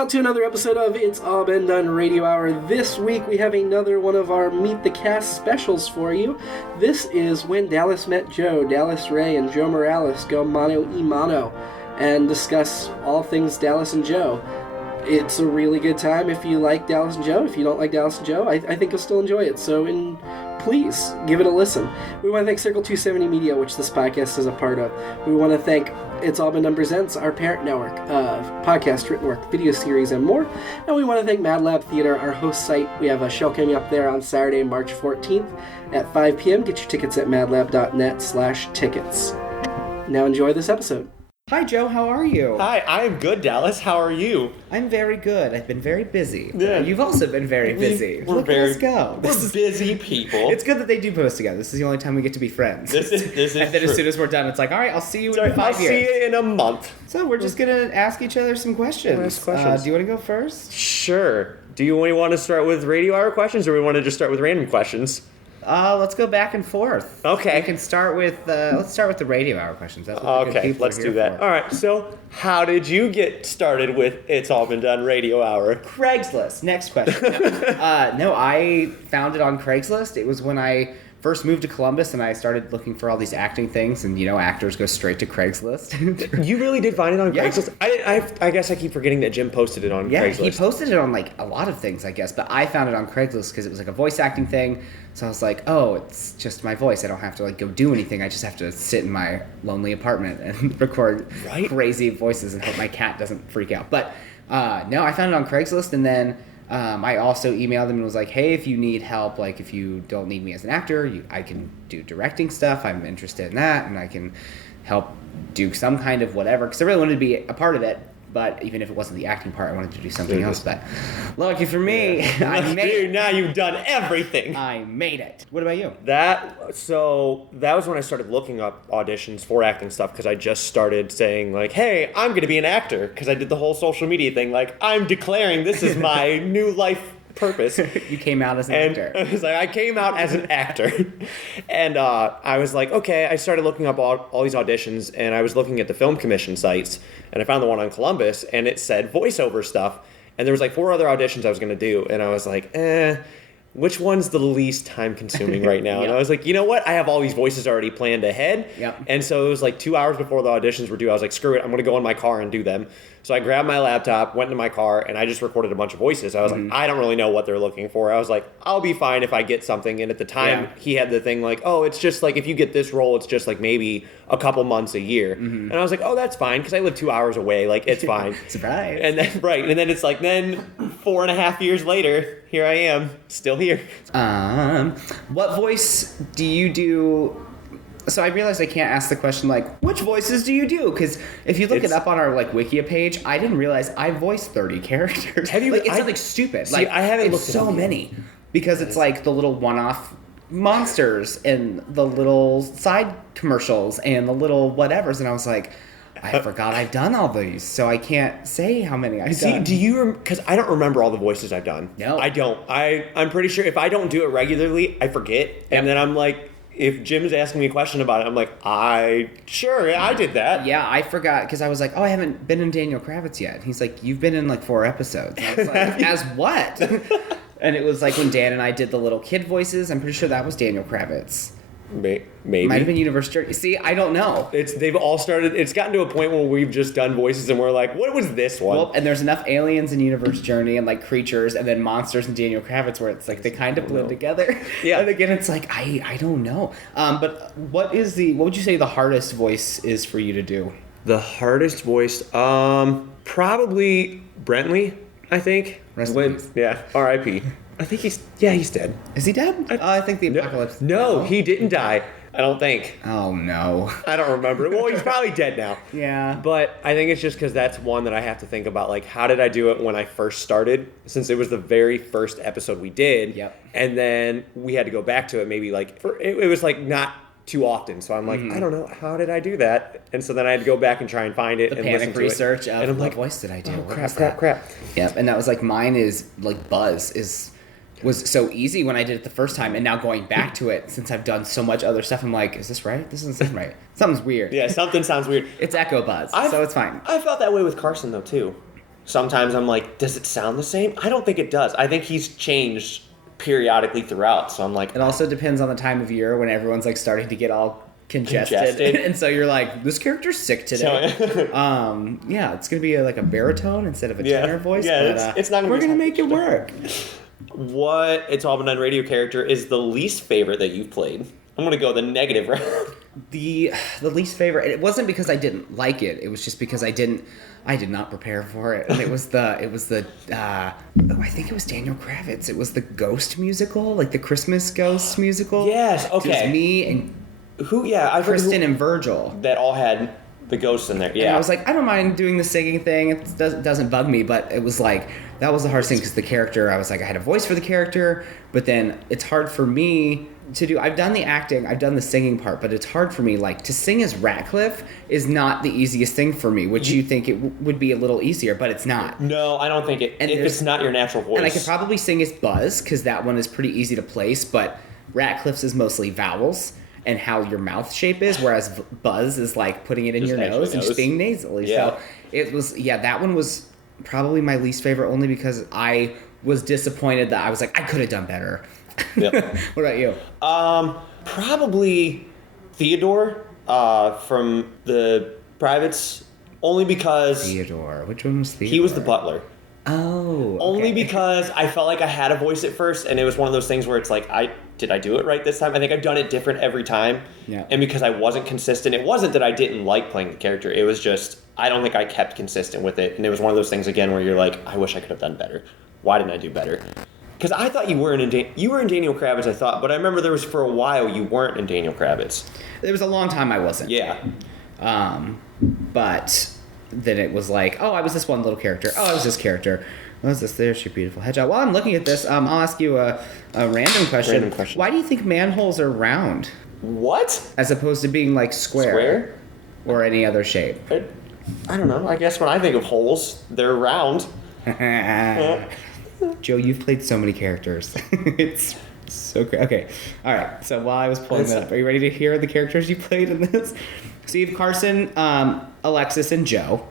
out to another episode of It's All Been Done Radio Hour. This week we have another one of our Meet the Cast specials for you. This is When Dallas Met Joe. Dallas Ray and Joe Morales go mano a mano and discuss all things Dallas and Joe. It's a really good time if you like Dallas and Joe. If you don't like Dallas and Joe, I think you'll still enjoy it. So please give it a listen. We want to thank Circle 270 Media, which this podcast is a part of. We want to thank It's All Been Done Presents, our parent network of podcast, written work, video series, and more. And we want to thank Mad Lab Theater, our host site. We have a show coming up there on Saturday, March 14th at 5 p.m. Get your tickets at madlab.net/tickets. Now enjoy this episode. Hi, Joe. How are you? Hi, I am good, Dallas. How are you? I'm very good. I've been very busy. Yeah. You've also been very busy. Look at us go. We're busy people. It's good that they do post together. This is the only time we get to be friends. This is And then true. as soon as we're done, it's like, all right, I'll see you in 5 I'll years. see you in a month. So we're just going to ask each other some questions. Ask questions. Do you want to go first? Sure. Do you want to start with radio hour questions, or we want to just start with random questions? Let's go back and forth. Okay. We can start with, let's start with the radio hour questions. That's what the good Okay, people let's are do here that. for. All right, so how did you get started with It's All Been Done Radio Hour? Craigslist. Next question. No, I found it on Craigslist. It was when I first moved to Columbus and I started looking for all these acting things, and actors go straight to Craigslist. You really did find it on Yeah. Craigslist? I guess I keep forgetting that Jim posted it on Yeah, Craigslist. he posted it on like a lot of things, I guess, but I found it on Craigslist because it was like a voice acting thing. So I was like, oh, it's just my voice. I don't have to like go do anything. I just have to sit in my lonely apartment and record Right? crazy voices and hope my cat doesn't freak out. But no, I found it on Craigslist, and then I also emailed them and was like, hey, if you need help, like if you don't need me as an actor, I can do directing stuff. I'm interested in that, and I can help do some kind of whatever, because I really wanted to be a part of it. But even if it wasn't the acting part, I wanted to do something else. But lucky for me, I made it. Now you've done everything. I made it. What about you? That was when I started looking up auditions for acting stuff, because I just started saying like, hey, I'm going to be an actor, because I did the whole social media thing. Like, I'm declaring this is my new life purpose. You came out as an actor. I was like, I came out as an actor. And I was like, okay, I started looking up all these auditions, and I was looking at the film commission sites, and I found the one on Columbus, and it said voiceover stuff. And there was like 4 other auditions I was going to do, and I was like, which one's the least time consuming right now? Yep. And I was like, you know what? I have all these voices already planned ahead. Yep. And so it was like 2 hours before the auditions were due. I was like, screw it. I'm going to go in my car and do them. So I grabbed my laptop, went into my car, and I just recorded a bunch of voices. I was like, I don't really know what they're looking for. I was like, I'll be fine if I get something. And at the time, he had the thing like, oh, it's just like if you get this role, it's just like maybe a couple months a year. And I was like, oh, that's fine, because I live 2 hours away. Like, it's fine. Surprise. And then, right. And then it's like, then 4.5 years later, here I am, still here. What voice do you do? So I realized I can't ask the question like, which voices do you do? Because if you look it up on our like Wikia page, I didn't realize I voiced 30 characters. Have you? Like, it's something stupid. See, like, I haven't it's looked it so up yet. many, because it's like the little one-off monsters and the little side commercials and the little whatevers, and I was like, I forgot I've done all these, so I can't say how many I've done. Do you? Because I don't remember all the voices I've done. No. I don't. I'm pretty sure if I don't do it regularly, I forget, and then I'm like, if Jim's asking me a question about it, I'm like, I did that. Yeah, I forgot, because I was like, oh, I haven't been in Daniel Kravitz yet. And he's like, you've been in like 4 episodes. And I was like, as what? And it was like when Dan and I did the little kid voices. I'm pretty sure that was Daniel Kravitz. Maybe. Might have been Universe Journey. See, I don't know. They've all started. It's gotten to a point where we've just done voices and we're like, what was this one? Well, and there's enough aliens in Universe Journey and like creatures and then monsters in Daniel Kravitz where it's like they kind of blend together. Yeah. And again, it's like, I don't know. But what would you say the hardest voice is for you to do? The hardest voice, probably Brentley, I think. Rest in peace. Yeah, R.I.P. I think he's dead. Is he dead? I think the apocalypse. No, he didn't die. I don't think. Oh, no. I don't remember. Well, he's probably dead now. Yeah. But I think it's just because that's one that I have to think about, like, how did I do it when I first started? Since it was the very first episode we did. Yep. And then we had to go back to it maybe, like, it was, like, not too often. So I'm like, I don't know, how did I do that? And so then I had to go back and try and find it The and panic listen to research it. of And I'm what like, voice did I do? oh, What crap. was that? Yep, and that was like, mine is, like, Buzz was so easy when I did it the first time, and now going back to it, since I've done so much other stuff, I'm like, is this right? This doesn't seem right. Something's weird. Yeah, something sounds weird. It's Echo Buzz, so it's fine. I felt that way with Carson, though, too. sometimes I'm like, does it sound the same? I don't think it does. I think he's changed periodically throughout. So I'm like, It also depends on the time of year when everyone's like starting to get all congested. And so you're like, this character's sick today. Yeah, it's gonna be like a baritone instead of a tenor voice. Yeah, but, it's not gonna. We're gonna make it work. What It's All Been Done radio character is the least favorite that you've played? I'm gonna go the negative round. The least favorite. It wasn't because I didn't like it. It was just because I did not prepare for it. And it was the I think it was Daniel Kravitz. It was the Ghost musical, like the Christmas Ghost musical. Yes, okay. It was me and Who? Yeah, I Kristen and Virgil. that all had the ghosts in there. Yeah, And I was like, I don't mind doing the singing thing. It doesn't bug me, but it was like, that was the hardest thing because the character, I was like, I had a voice for the character, but then it's hard for me to do. I've done the acting, I've done the singing part, but it's hard for me. Like, to sing as Ratcliffe is not the easiest thing for me, which you think it would be a little easier, but it's not. No, I don't think it. And if it's not your natural voice. And I could probably sing as Buzz because that one is pretty easy to place, but Ratcliffe's is mostly vowels and how your mouth shape is, whereas Buzz is like putting it in Just your nose and just being nasally. Yeah. So it was, that one was probably my least favorite only because I was disappointed that I was like, I could have done better. Yep. What about you? Probably Theodore from the Privates, only because Theodore. Which one was Theodore? he was the butler. Oh. Only okay. because I felt like I had a voice at first, and it was one of those things where it's like, did I do it right this time? I think I've done it different every time. Yeah. And because I wasn't consistent, it wasn't that I didn't like playing the character. It was just, I don't think I kept consistent with it. And it was one of those things, again, where you're like, I wish I could have done better. Why didn't I do better? Because I thought you were in Daniel Kravitz, I thought, but I remember there was for a while you weren't in Daniel Kravitz. There was a long time I wasn't. Yeah. But then it was like, oh, I was this one little character. Oh, I was this character. What is this? There's your beautiful hedgehog. While I'm looking at this, I'll ask you a random question. Random question. Why do you think manholes are round What? as opposed to being like square? Square? Or any other shape? I don't know. I guess when I think of holes, they're round. Joe, you've played so many characters. It's so great. Okay. All right. So while I was pulling that up, are you ready to hear the characters you played in this? Steve, Carson, Alexis, and Joe.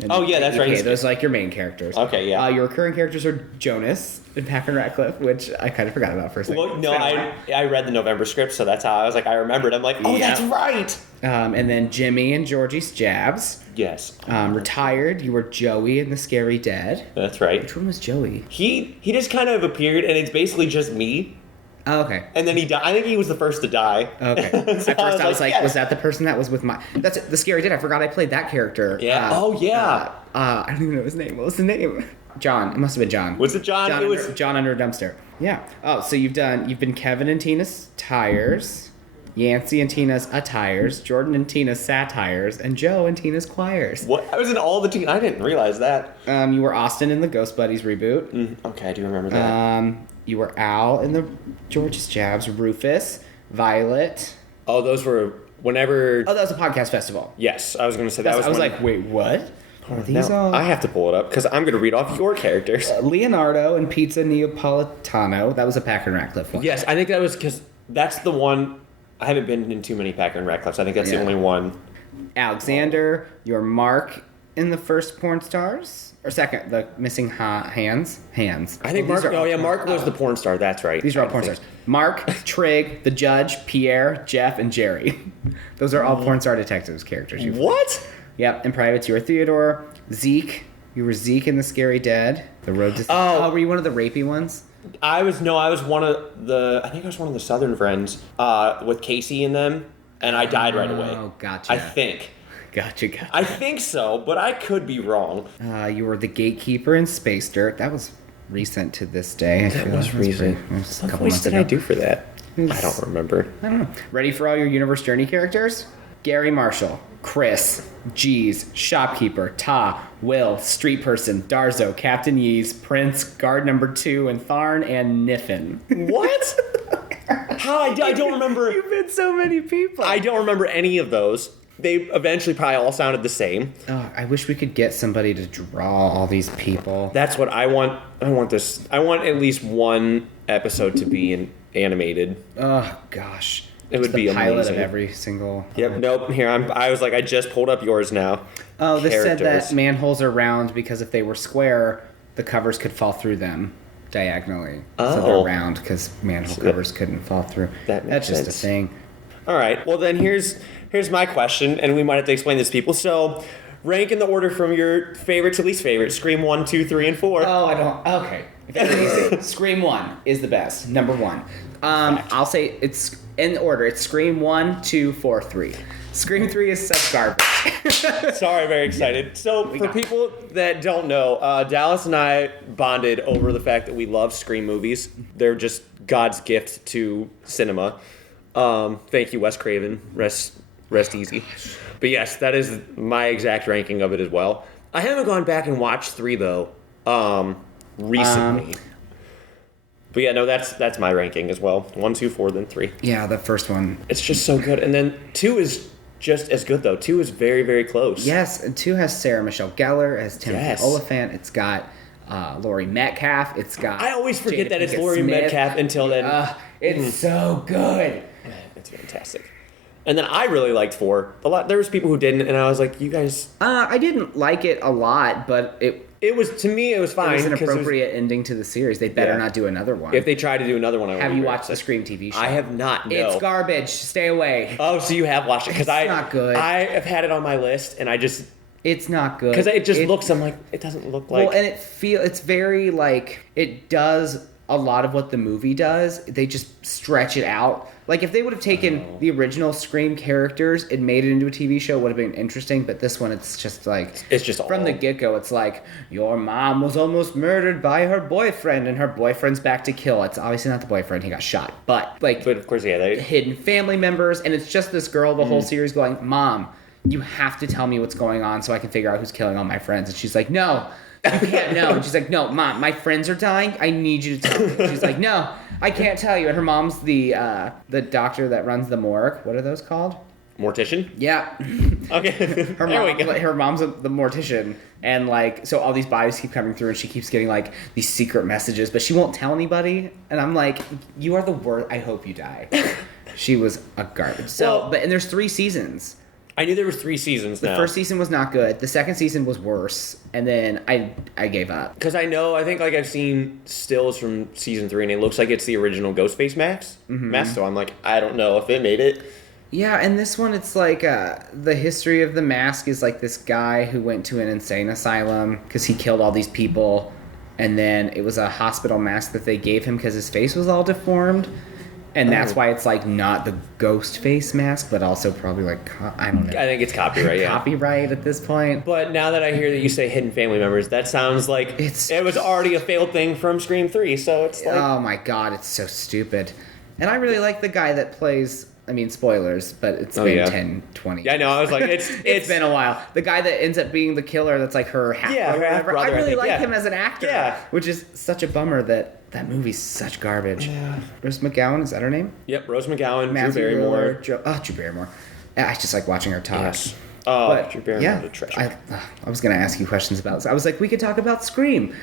And Oh, yeah, that's right. Okay, those are like your main characters. Okay, yeah. Your recurring characters are Jonas and Packer Ratcliffe, which I kind of forgot about for a second. Well, no, I read the November script, so that's how I was like, I remembered. I'm like, oh, Yeah. that's right. And then Jimmy and Georgie's Jabs. Yes. Retired, you were Joey in The Scary Dead. That's right. Which one was Joey? He just kind of appeared, and it's basically just me. Oh, okay. And then he died. I think he was the first to die. Okay. So At first I was like, yes. was that the person that was with my... That's it, The Scary Dead. I forgot I played that character. Yeah. Oh, yeah. I don't even know his name. What was the name? John. It must have been John. Was it John? It was John under a dumpster. Yeah. Oh, so you've been Kevin and Tina's Tires, Yancey and Tina's Attires, Jordan and Tina's Satires, and Joe and Tina's Choirs. what? I was in all the team. I didn't realize that. You were Austin in the Ghost Buddies reboot. Okay, I do remember that. You were Al in the George's Jabs, Rufus, Violet. Oh, those were whenever. Oh, that was a podcast festival. Yes, I was going to say that was. I was when- like, wait, what? Are these Now, all... I have to pull it up because I'm going to read off your characters. Leonardo and Pizza Neapolitano. That was a Packer and Ratcliffe one. Yes, I think that was because that's the one. I haven't been in too many Packer and Ratcliffes. I think that's the Yeah. only one. Alexander, your Mark in the first Porn Stars? Or second, the missing hands? Hands. I think Well, Mark. these are all- Mark was the porn star. That's right. These are all I porn think. stars. Mark, Trig, the Judge, Pierre, Jeff, and Jerry. Those are all porn star detectives characters. What? Yep, in privates you were Theodore. Zeke, you were Zeke in The Scary Dead. The Road to... Oh. Were you one of the rapey ones? I was one of the. I think I was one of the Southern Friends with Casey in them, and I died right away. Oh, gotcha. I think. Gotcha. I think so, but I could be wrong. You were the Gatekeeper in Space Dirt. That was recent to this day. That was recent. It was a What couple voice months did ago. I do for that? was- I don't remember. I don't know. Ready for all your Universe Journey characters? Gary Marshall, Chris, Jeez, Shopkeeper, Ta, Will, Street Person, Darzo, Captain Yeez, Prince, Guard Number 2, and Tharn, and Niffin. What? How I don't remember. You've been so many people. I don't remember any of those. They eventually probably all sounded the same. Oh, I wish we could get somebody to draw all these people. That's what I want. I want this. I want at least one episode to be animated. Oh, gosh. It would be the pilot amazing. of every single. Yep. Nope. Here I was like, I just pulled up yours now. Oh, they said Characters. that manholes are round because if they were square, the covers could fall through them diagonally. So Oh. they're round because manhole covers couldn't fall through. That makes That's just sense. a thing. All right. Well, then here's my question, and we might have to explain this to people. So, rank in the order from your favorite to least favorite. Scream 1, 2, 3, and 4. Oh, I don't. Okay. If that's easy. Scream 1 is the best. Number 1. I'll say it's in order. It's Scream 1, 2, 4, 3. Scream 3 is such garbage. Sorry, very excited. So, for people that don't know, Dallas and I bonded over the fact that we love Scream movies. They're just God's gift to cinema. Thank you, Wes Craven. Rest easy. But yes, that is my exact ranking of it as well. I haven't gone back and watched 3 though, recently. But yeah, no, that's my ranking as well. 1, 2, 4, then 3. Yeah, the first one. It's just so good. And then 2 is just as good though. 2 is very, very close. Yes, and 2 has Sarah Michelle Gellar, it has Timothy Yes. Olyphant, it's got Laurie Metcalf, it's got. I always forget Jada that it's Pinkett Laurie Smith. Metcalf until then. It's so good. It's fantastic. And then I really liked 4. There was people who didn't, and I was like, you guys. I didn't like it a lot, but It was, to me, it was fine. it was an 'cause appropriate ending to the series. They better Yeah. not do another one. if they try to do another one, I would have be you very watched the upset. Scream TV show? I have not. No. It's garbage. Stay away. Oh, so you have watched it? Because It's not good. I have had it on my list, and I just It's not good. because it just looks. I'm like, it doesn't look like. Well, and it's very like it does a lot of what the movie does. They just stretch it out. Like if they would have taken the original Scream characters and made it into a TV show, it would have been interesting. But this one, it's just like It's just from the get go. It's like your mom was almost murdered by her boyfriend, and her boyfriend's back to kill. It's obviously not the boyfriend; he got shot. But like, But of course, yeah, they. hidden family members, and it's just this girl the whole series going, "Mom, you have to tell me what's going on so I can figure out who's killing all my friends." And she's like, "No, you can't know." And she's like, "No, Mom, my friends are dying. I need you to tell me." And she's like, "No, I can't tell you." And her mom's the doctor that runs the morgue. What are those called? Mortician. Yeah. Okay. Her there we mom, go. like, her mom's the mortician, and like so all these bodies keep coming through, and she keeps getting like these secret messages, but she won't tell anybody. And I'm like, you are the worst. I hope you die. She was a garbage. So, Well- and there's 3 seasons. I knew there was 3 seasons now. The first season was not good. The second season was worse, and then I gave up. Because I think like I've seen stills from season 3, and it looks like it's the original Ghostface mask. So I'm like, I don't know if it made it. Yeah, and this one, it's like the history of the mask is like this guy who went to an insane asylum because he killed all these people, and then it was a hospital mask that they gave him because his face was all deformed. And that's why it's like not the ghost face mask, but also probably like I don't know. I think it's copyright. Yeah. Copyright at this point. But now that I hear that you say hidden family members, that sounds like it was already a failed thing from Scream 3. So it's like, Oh my god, it's so stupid. And I really like the guy that plays. I mean, spoilers, but it's been 10, 20 yeah, I know. I was like, it's been a while. The guy that ends up being the killer, that's like her half Yeah, her brother. half-brother, I really I think, like yeah. him as an actor. Yeah. Which is such a bummer that movie's such garbage. Yeah. Rose McGowan, is that her name? Yep, Rose McGowan, Matthew Drew Barrymore. Lillard, Drew Barrymore. I just like watching her talk. Yes. Oh, But, Drew Barrymore's a treasure. I was going to ask you questions about. I was like, we could talk about Scream.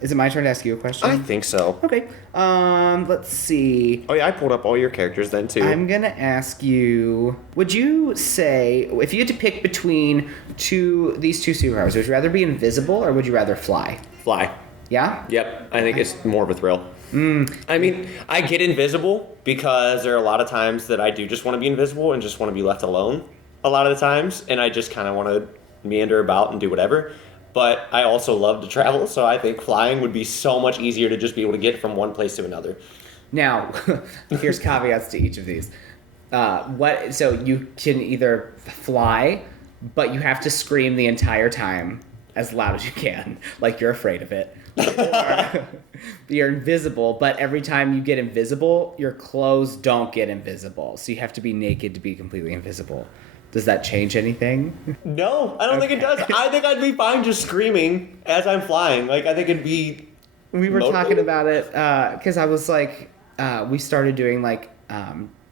Is it my turn to ask you a question? I think so. Okay. Let's see. Oh yeah, I pulled up all your characters then too. I'm gonna ask you: would you say, if you had to pick between these two superpowers, would you rather be invisible or would you rather fly? Fly. Yeah. Yep, I think it's more of a thrill. I mean, I get invisible because there are a lot of times that I do just want to be invisible and just want to be left alone. A lot of the times, and I just kind of want to meander about and do whatever. But I also love to travel, so I think flying would be so much easier to just be able to get from one place to another. Now, here's caveats to each of these. So you can either fly, but you have to scream the entire time as loud as you can, like you're afraid of it. Or you're invisible, but every time you get invisible, your clothes don't get invisible. So you have to be naked to be completely invisible. Does that change anything? No, I don't think it does. I think I'd be fine just screaming as I'm flying. Like, I think it'd be... We were talking about it because I was like, we started doing like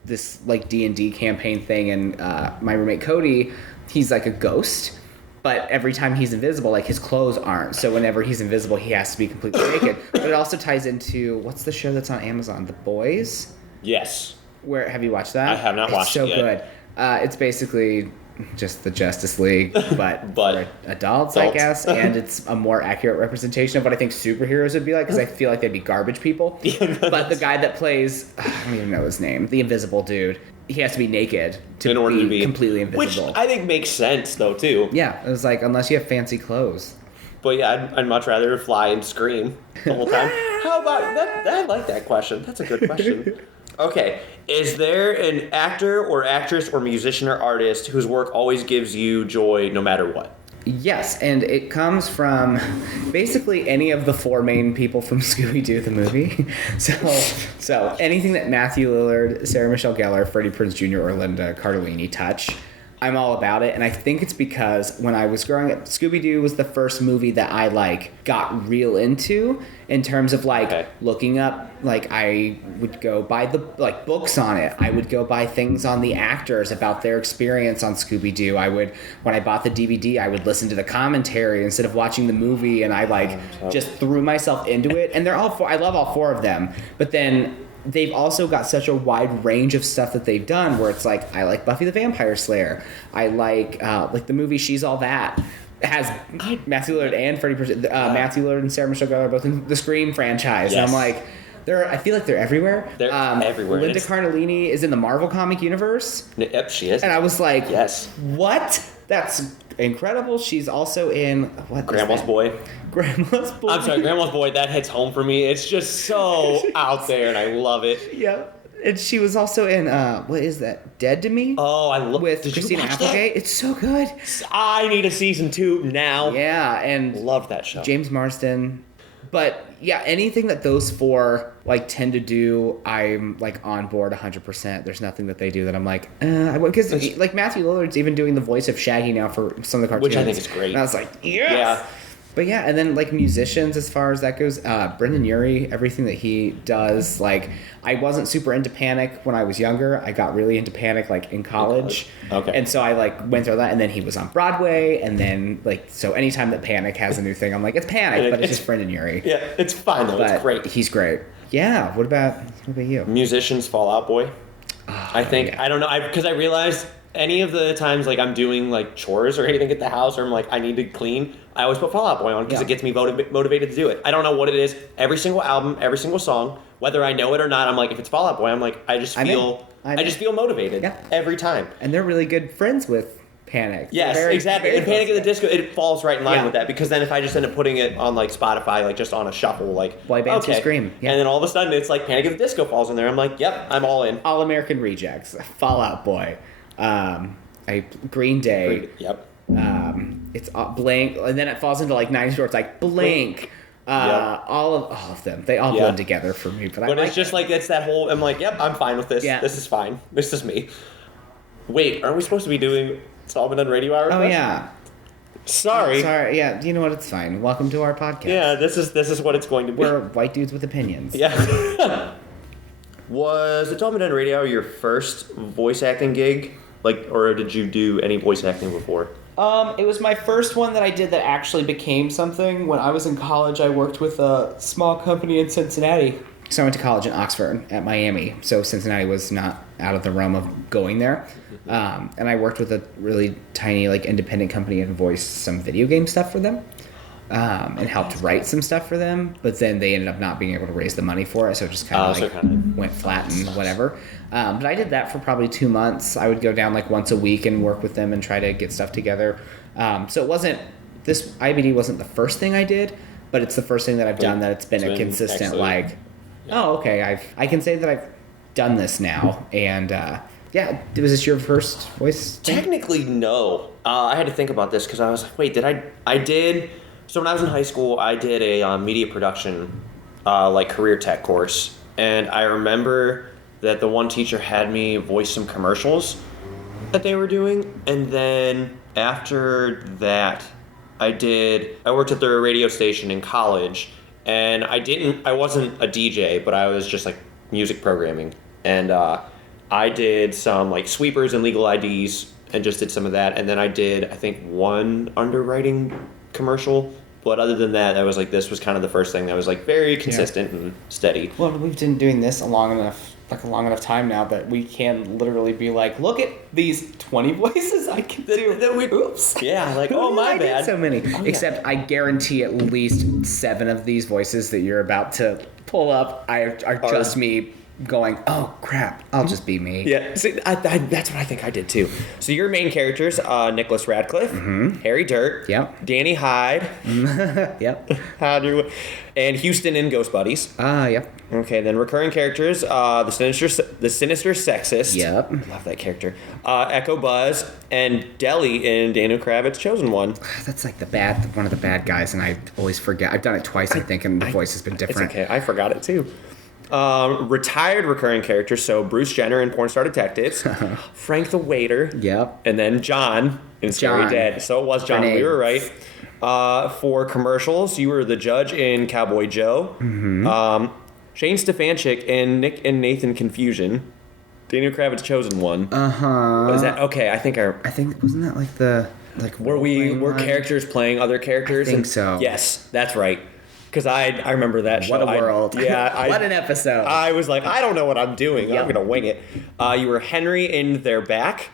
this like D&D campaign thing, and my roommate Cody, he's like a ghost, but every time he's invisible, like his clothes aren't. So whenever he's invisible, he has to be completely naked. But it also ties into, what's the show that's on Amazon? The Boys? Yes. Where have you watched that? I have not watched it it yet. It's so good. It's basically just the Justice League, but for adults, I adults. guess, and it's a more accurate representation of what I think superheroes would be like, because I feel like they'd be garbage people. But the guy that plays, I don't even know his name, the invisible dude, he has to be naked in order to be completely invisible. Which I think makes sense, though, too. Yeah, it was like, unless you have fancy clothes. But yeah, I'd much rather fly and scream the whole time. How about that? I like that question. That's a good question. Okay, is there an actor or actress or musician or artist whose work always gives you joy no matter what? Yes, and it comes from basically any of the four main people from Scooby-Doo the movie. So anything that Matthew Lillard, Sarah Michelle Gellar, Freddie Prinze Jr., or Linda Cardellini touch, I'm all about it. And I think it's because when I was growing up, Scooby-Doo was the first movie that I got real into in terms of looking up. I would go buy the books on it. I would go buy things on the actors about their experience on Scooby-Doo. When I bought the DVD, I would listen to the commentary instead of watching the movie, and I just threw myself into it. And they're all four. I love all four of them. But then they've also got such a wide range of stuff that they've done, where it's I like Buffy the Vampire Slayer. I like the movie She's All That. It has Matthew Lillard and Freddie Prinze, Matthew Lillard and Sarah Michelle Gellar are both in the Scream franchise. Yes. And I'm I feel like they're everywhere. They're everywhere. Linda Cardellini is in the Marvel comic universe. Yep, she is. And I was like, yes. What? That's incredible. She's also in Grandma's Boy. Grandma's Boy. I'm sorry, Grandma's Boy. That hits home for me. It's just so out there, and I love it. Yeah. And she was also in what is that? Dead to Me? Oh, I love with Christina Applegate. It's so good. I need a season 2 now. Yeah, and love that show. James Marsden. But yeah, anything that those four tend to do, I'm on board 100%. There's nothing that they do that I'm because Matthew Lillard's even doing the voice of Shaggy now for some of the cartoons, which I think is great. And I was like, yes. Yeah. But yeah, and then musicians, as far as that goes, Brendan Urie, everything that he does, I wasn't super into Panic when I was younger. I got really into Panic in college. Okay. And so I went through that, and then he was on Broadway, and then so anytime that Panic has a new thing, I'm it's Panic, but it's just Brendan Urie. Yeah, it's fine though. It's great. He's great. Yeah. What about you? Musicians, Fall Out Boy. I think I don't know because I realized any of the times I'm doing chores or anything at the house, or I'm I need to clean, I always put Fall Out Boy on because it gets me motivated to do it. I don't know what it is. Every single album, every single song, whether I know it or not, I'm if it's Fall Out Boy, I'm I just feel motivated every time. And they're really good friends with Panic. Yes, exactly. And Panic at the Disco, it falls right in line with that, because then if I just end up putting it on Spotify, just on a shuffle, Boy bands who scream. Yeah. And then all of a sudden it's Panic at the Disco falls in there. I'm yep, I'm all in. All American Rejects, Fall Out Boy, Green Day. Yep. It's Blink, and then it falls into 90s where it's Blink. All of them, they all blend together for me. But it's just it's that whole. I'm yep, I'm fine with this. Yeah. This is fine. This is me. Wait, aren't we supposed to be doing Solomon on Radio Hour? Oh question? yeah. Sorry. Yeah. You know what? It's fine. Welcome to our podcast. Yeah. This is what it's going to be. We're white dudes with opinions. Yeah. Was the Solomon on Radio your first voice acting gig? Or did you do any voice acting before? It was my first one that I did that actually became something. When I was in college, I worked with a small company in Cincinnati. So I went to college in Oxford at Miami. So Cincinnati was not out of the realm of going there. And I worked with a really tiny, independent company and voiced some video game stuff for them. And helped write some stuff for them. But then they ended up not being able to raise the money for it. So it just kind of went flat and whatever. But I did that for probably 2 months. I would go down once a week and work with them and try to get stuff together. So it wasn't, this IBD wasn't the first thing I did, but it's the first thing that I've done that it's been a consistent I can say that I've done this now. And was this your first voice thing? Technically, no. I had to think about this because I was wait, I did. So when I was in high school, I did a media production career tech course. And I remember that the one teacher had me voice some commercials that they were doing. And then after that, I worked at their radio station in college. And I wasn't a DJ, but I was just music programming. And I did some sweepers and legal IDs and just did some of that. And then I did, I think, one underwriting commercial. But other than that, I was this was kind of the first thing that was very consistent and steady. Well, we've been doing this long enough like a long enough time now that we can literally be like, look at these 20 voices I can do. Oops. Yeah, like, oh, my I did bad. so many. Oh, yeah. Except I guarantee at least 7 of these voices that you're about to pull up are just me going, oh crap, I'll just be me. Yeah, see, that's what I think I did too. So your main characters, Nicholas Radcliffe, Harry Dirt, Yep. Danny Hyde, Yep. and Houston in Ghost Buddies. Yep. Okay, then recurring characters, the sinister sexist. Yep. Love that character. Echo Buzz and Deli in Daniel Kravitz's Chosen One. That's like one of the bad guys, and I always forget. I've done it twice, I think, and the voice has been different. It's okay, I forgot it too. Retired recurring characters, so Bruce Jenner in Porn Star Detectives, Frank the Waiter, Yep. and then John in Scary John. Dead. So it was John. Grenade. We were right. For commercials, you were the judge in Cowboy Joe. Shane Stefanchik in Nick and Nathan Confusion. Daniel Kravitz's Chosen One. Is that okay? I think wasn't that like the were characters playing other characters? I think so. Yes, that's right. Because I remember that show. What a world. What an episode. I was like, I don't know what I'm doing. Yep. I'm going to wing it. You were Henry in Their Back,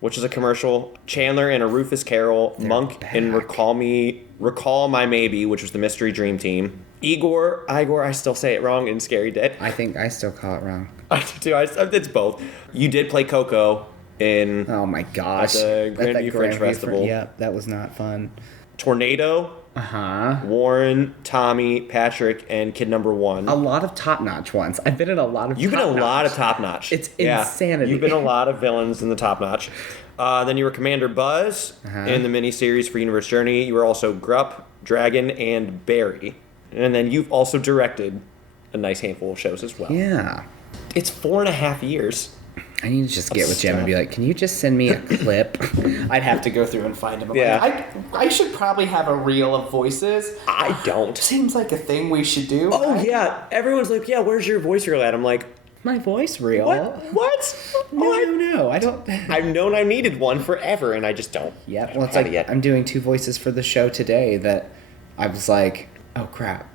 which is a commercial. Chandler in A Rufus Carroll. Monk in Recall My Maybe, which was the Mystery Dream Team. Igor, I still say it wrong, in Scary Dead. I think I still call it wrong. I do, it's both. You did play Coco in... Oh my gosh. At the Grandview Fringe Festival. Yeah, that was not fun. Tornado. Warren, Tommy, Patrick, and Kid Number 1. A lot of top-notch ones. I've been in a lot of You've been a top-notch. lot of top-notch. It's insanity. You've been a lot of villains in the top-notch. Then you were Commander Buzz in the miniseries for Universe Journey. You were also Grupp, Dragon, and Barry. And then you've also directed a nice handful of shows as well. Yeah. It's 4.5 years. I need to just get with Jim and be like, can you just send me a clip? I'd have to go through and find him. Yeah. I should probably have a reel of voices. I don't. Seems like a thing we should do. Oh, yeah. Everyone's like, yeah, where's your voice reel at? I'm like, My voice reel? What? No, I don't. I've known I needed one forever, and I just don't. Yeah, well, it's like I'm doing 2 voices for the show today that I was like, oh, crap.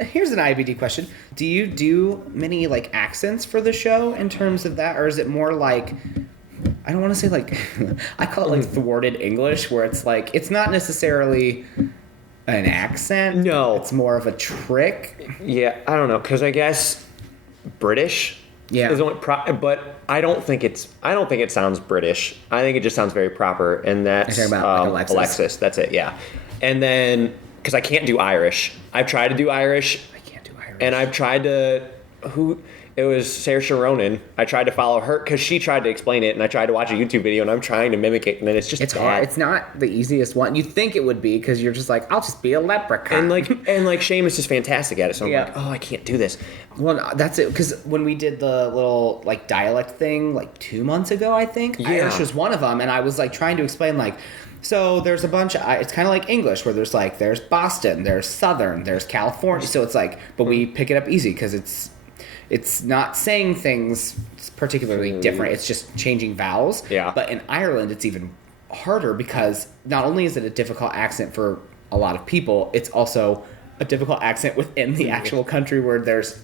Here's an IABD question. Do you do many, like, accents for the show in terms of that? Or is it more like, I don't want to say, like, I call it, like, thwarted English, where it's, like, it's not necessarily an accent. No. It's more of a trick. Yeah, I don't know, because I guess British is only but I don't think it sounds British. I think it just sounds very proper, and that's You're talking about, like, Alexis. That's it, yeah. And then, because I can't do Irish. I've tried to do Irish. I can't do Irish. And I've tried to... It was Saoirse Ronan. I tried to follow her because she tried to explain it, and I tried to watch a YouTube video, and I'm trying to mimic it, and then it's just It's bad. hard. It's not the easiest one. You think it would be because you're just like, I'll just be a leprechaun. And like Seamus is fantastic at it, so I'm Yeah. like, oh, I can't do this. Well, that's it. Because when we did the little like dialect thing like 2 months ago, I think Irish was one of them, and I was like trying to explain like, so there's a bunch of, it's kind of like English where there's like there's Boston, there's Southern, there's California. So it's like, but we pick it up easy because it's not saying things particularly different. It's just changing vowels. Yeah. But in Ireland, it's even harder because not only is it a difficult accent for a lot of people, it's also a difficult accent within the actual country where there's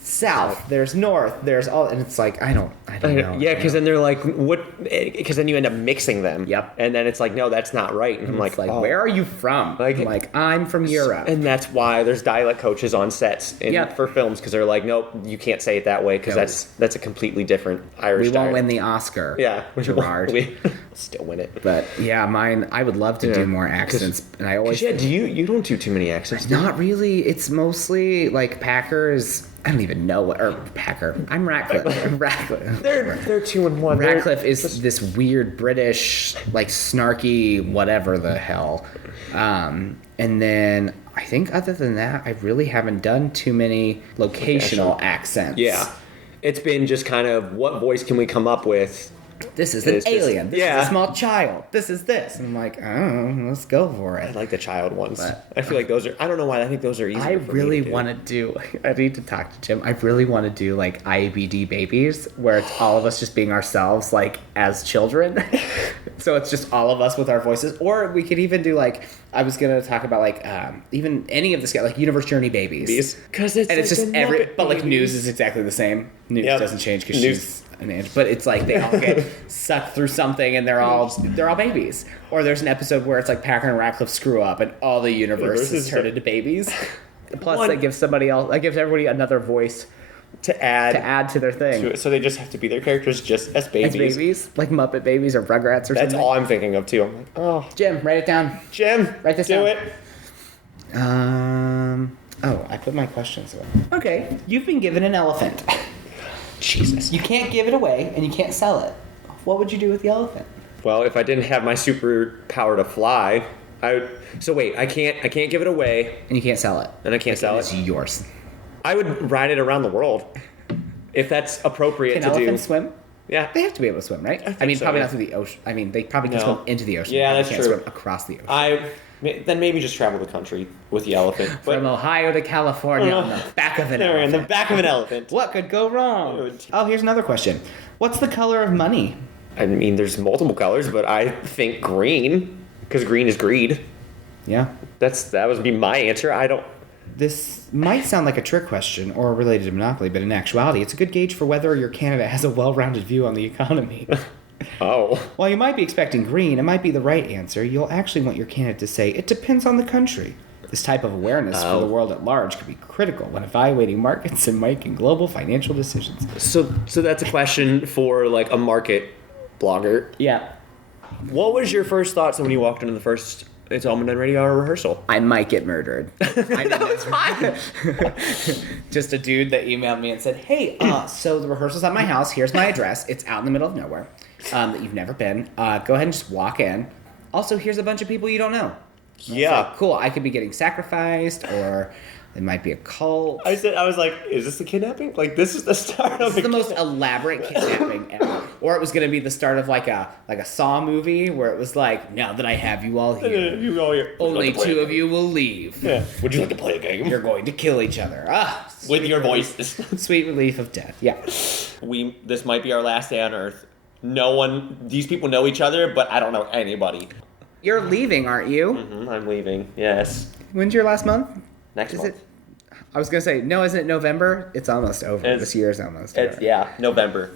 south, there's north, there's all, and it's like I don't know. Yeah, because then they're like, what? Because then you end up mixing them. Yep. And then it's like, no, that's not right. And I'm like, It's like, where are you from? Like- I'm like, I'm from Europe. And that's why there's dialect coaches on sets for films, because they're like, nope, you can't say it that way because that's a completely different Irish we won't dialect. win the Oscar. Yeah, Gerard. we still win it. But yeah, mine. I would love to do more accents, and I always. Yeah, you don't do too many accents. do you? Not really. It's mostly like Packers. I don't even know what, or Packer. I'm Ratcliffe. Ratcliffe. They're 2 and 1. Ratcliffe is this weird British, like snarky, whatever the hell. And then I think other than that, I really haven't done too many locational accents. Yeah. It's been just kind of what voice can we come up with This is an alien. This yeah. is a small child. This is this. And I'm like, oh, let's go for I it. like the child ones. But- I feel like those are. I don't know why. I think those are easier. I really want to do. I need to talk to Jim. I really want to do like IABD babies, where it's all of us just being ourselves, like as children. So it's just all of us with our voices, or we could even do like I was gonna talk about like even any of this guy like Universe Journey babies, because it's and it's like just the every Muppet but like Babies. News is exactly the same. News Yep. doesn't change because News- she's an age, but it's like they all get sucked through something and they're all babies. Or there's an episode where it's like Packer and Ratcliffe screw up and all the universes turn into babies. Plus, that gives somebody else, that gives everybody another voice to add to their thing. to it. So they just have to be their characters just as babies. As babies, like Muppet Babies or Rugrats or That's something. all I'm thinking of too. I'm like, oh, Jim, write it down. Jim, Write this do down. it. Oh, I put my questions away. Okay, you've been given an elephant. Jesus. You can't give it away and you can't sell it. What would you do with the elephant? Well, if I didn't have my superpower to fly, I would. So wait, I can't give it away, And you can't sell it. and I can't sell It's it. yours. I would ride it around the world, if that's appropriate Can to do. elephants swim? Yeah. They have to be able to swim, right? I think mean, so, probably yeah. not through the ocean. I mean, they probably can No. swim into the ocean. Yeah, They that's can't true. swim across the ocean. Then maybe just travel the country with the elephant. From Ohio to California on the back of an They're in elephant. the back of an elephant. What could go wrong? Dude. Oh, here's another question. What's the color of money? I mean, there's multiple colors, but I think green, because green is greed. Yeah. That would be my answer. I don't. This might sound like a trick question or related to Monopoly, but in actuality, it's a good gauge for whether your candidate has a well-rounded view on the economy. Oh. While you might be expecting green, it might be the right answer. You'll actually want your candidate to say, it depends on the country. This type of awareness for the world at large could be critical when evaluating markets and making global financial decisions. So that's a question for like a market blogger. Yeah. What was your first thoughts when you walked into the first It's All Done Radio Hour rehearsal? I might get murdered. That was fine. Just a dude that emailed me and said, hey, so the rehearsal's at my house. Here's my address. It's out in the middle of nowhere that you've never been. Go ahead and just walk in. Also, here's a bunch of people you don't know. Yeah. So, cool. I could be getting sacrificed, or it might be a cult. I was like, is this the kidnapping? Like, this is the start of This is the most elaborate kidnapping ever. Or it was going to be the start of like a Saw movie where it was like, now that I have you all here, only two of you will leave. Yeah. Would you like to play a game? You're going to kill each other. With your voices. Sweet relief of death. Yeah. This might be our last day on Earth. These people know each other, but I don't know anybody. You're leaving, aren't you? I'm leaving. Yes. When's your last month? Next Is month. it? I was gonna say no. Isn't it November? It's almost over. This year's almost over. Yeah, November.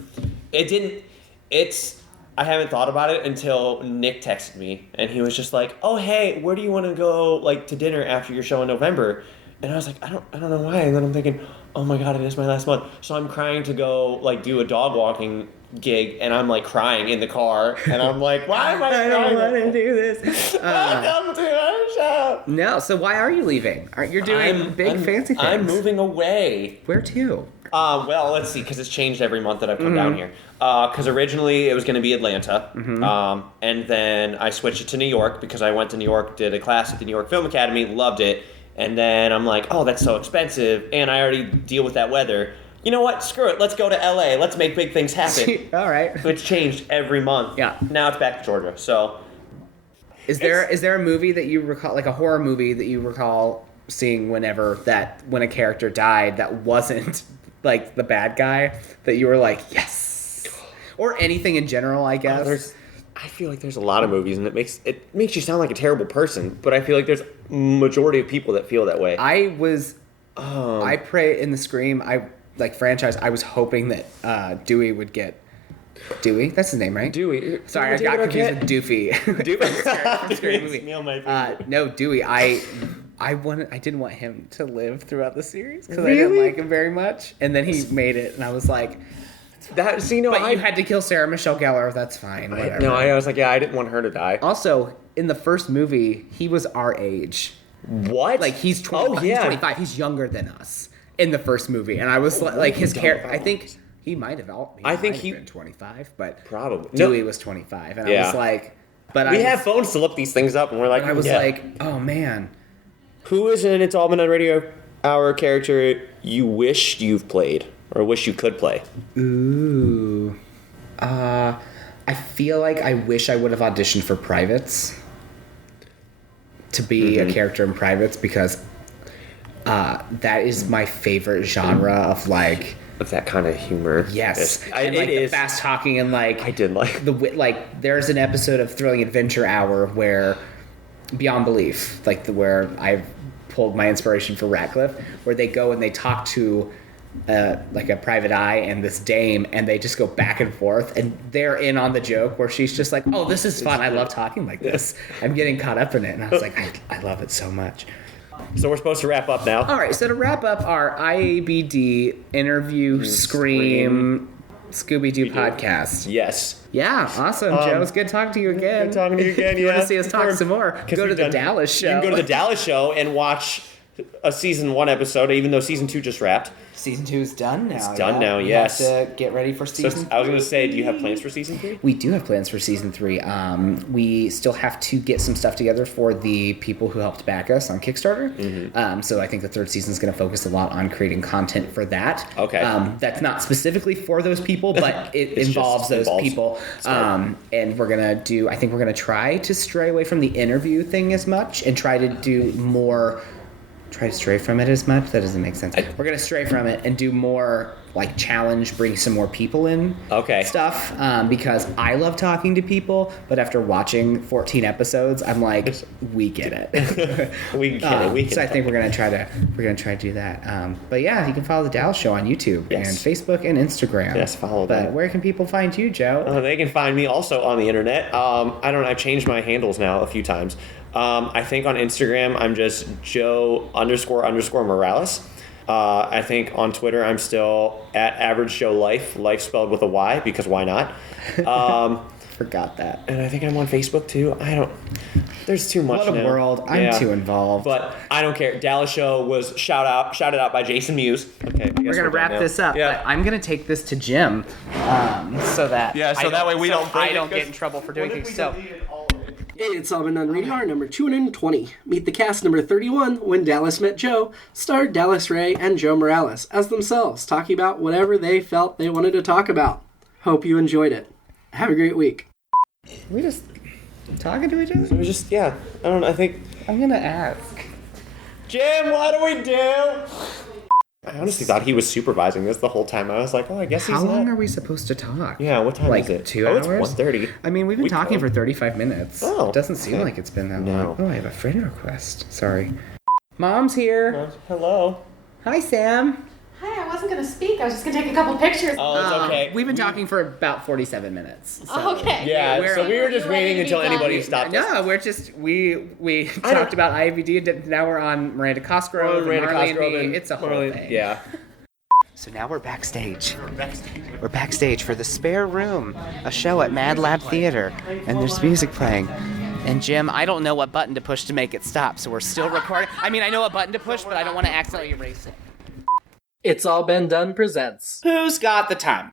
I haven't thought about it until Nick texted me, and he was just like, "Oh, hey, where do you want to go, like, to dinner after your show in November?" And I was like, I don't know why. And then I'm thinking, oh my god, it is my last month. So I'm crying to go, like, do a dog walking gig, and I'm like crying in the car, and I'm like, why am I crying? I don't want to do this. Welcome to our show. No. So why are you leaving? You're doing fancy things. I'm moving away. Where to? Well, let's see, because it's changed every month that I've come down here. Because originally it was going to be Atlanta, and then I switched it to New York because I went to New York, did a class at the New York Film Academy, loved it, and then I'm like, oh, that's so expensive, and I already deal with that weather. You know what? Screw it. Let's go to LA. Let's make big things happen. All right. So it's changed every month. Yeah. Now it's back to Georgia. So Is there a movie that you recall, like a horror movie that you recall seeing when a character died that wasn't like the bad guy, that you were like, yes, or anything in general, I guess? I feel like there's a lot of movies, and it makes you sound like a terrible person. But I feel like there's a majority of people that feel that way. I pray in the Scream franchise. I was hoping that Dewey would get Dewey. That's his name, right? Dewey. Sorry, I got confused with Doofy. Doofy. No, Dewey. I didn't want him to live throughout the series because I Really? didn't like him very much. And then he made it, and I was like, But you had to kill Sarah Michelle Gellar. That's fine. Whatever. I was like, yeah, I didn't want her to die. Also, in the first movie, he was our age. What? Like he's 25. Oh, yeah. He's 25. He's younger than us in the first movie, and I was like his character. I think he might have. Been 25, but Probably. Dewey was 25, and Yeah. I was like, but we have phones to look these things up, and we're like, I was yeah. like, oh man. Who is an It's All Been Done Radio Hour character you wished you've played or wish you could play? Ooh. I feel like I wish I would have auditioned for Privates to be a character in Privates, because that is my favorite genre of like Of that kind of humor. yes, I, and it like the is. fast talking and like I did like there's an episode of Thrilling Adventure Hour where Beyond Belief, like where I've pulled my inspiration for Ratcliffe, where they go and they talk to like a private eye and this dame, and they just go back and forth, and they're in on the joke where she's just like, oh, this is fun, I love talking like this, I'm getting caught up in it, and I was like, I love it so much. So we're supposed to wrap up now. All right, so to wrap up our IABD interview Scream Scooby-Doo podcast. Yes. Yeah, awesome, Joe. It's good talking to you again. Good talking to you again. If you want to see us talk some more, go to the Dallas show. You can go to the Dallas show and watch a season 1 episode, even though season 2 just wrapped. Season 2 is done now. It's done now, We yes. have to get ready for So season 3. I was going to say, do you have plans for season 3? We do have plans for season 3. We still have to get some stuff together for the people who helped back us on Kickstarter. So I think the 3rd season is going to focus a lot on creating content for that. Okay. That's not specifically for those people, but it involves those people. And we're going to I think we're going to try to stray away from the interview thing as much and try to do more. Try to stray from it as much? That doesn't make sense. We're going to stray from it and do more like challenge, bring some more people in stuff, because I love talking to people, but after watching 14 episodes, I'm like, we get it. We get it. So I think we're going to try to do that. But yeah, you can follow the Dallas Show on YouTube and Facebook and Instagram. Yes, follow them. But where can people find you, Joe? They can find me also on the internet. I've changed my handles now a few times. I think on Instagram, I'm just Joe__Morales. I think on Twitter, I'm still at Average Joe Life spelled with a Y, because why not? Forgot that. And I think I'm on Facebook too. There's too much What a now. world. I'm too involved. But I don't care. Dallas Show was shouted out by Jason Mewes. Okay, we're going to wrap this up. Yeah. But I'm going to take this to Jim so that that way I don't get in trouble for doing things. So Hey, it's All Been Done Radio Hour number 220. Meet the cast number 31, When Dallas Met Joe, starred Dallas Ray and Joe Morales as themselves, talking about whatever they felt they wanted to talk about. Hope you enjoyed it. Have a great week. we just talking to each other? It was just, I think... I'm going to ask. Jim, what do we do? I honestly thought he was supervising this the whole time. I was like, I guess he's How long not. are we supposed to talk? Yeah, what time like is it? 2 hours? It's 1:30. I mean, we've been talking for 35 minutes. Oh, it doesn't seem like it's been that long. Oh, I have a friend request. Sorry. Mom's here. Hello. Hi, Sam. Hi, I wasn't going to speak. I was just going to take a couple pictures. Oh, it's okay. We've been talking for about 47 minutes. So. Oh, okay. Yeah, so we were just waiting until ready to be anybody done. stopped us. No, we're just we talked about IABD, and now we're on Miranda Cosgrove, Marley and me. It's a whole thing. Yeah. So now we're backstage. We're backstage for The Spare Room, a show at Mad Lab Theater, and there's music playing. And Jim, I don't know what button to push to make it stop, so we're still recording. I mean, I know what button to push, but I don't want to accidentally erase it. It's All Been Done presents. Who's got the time?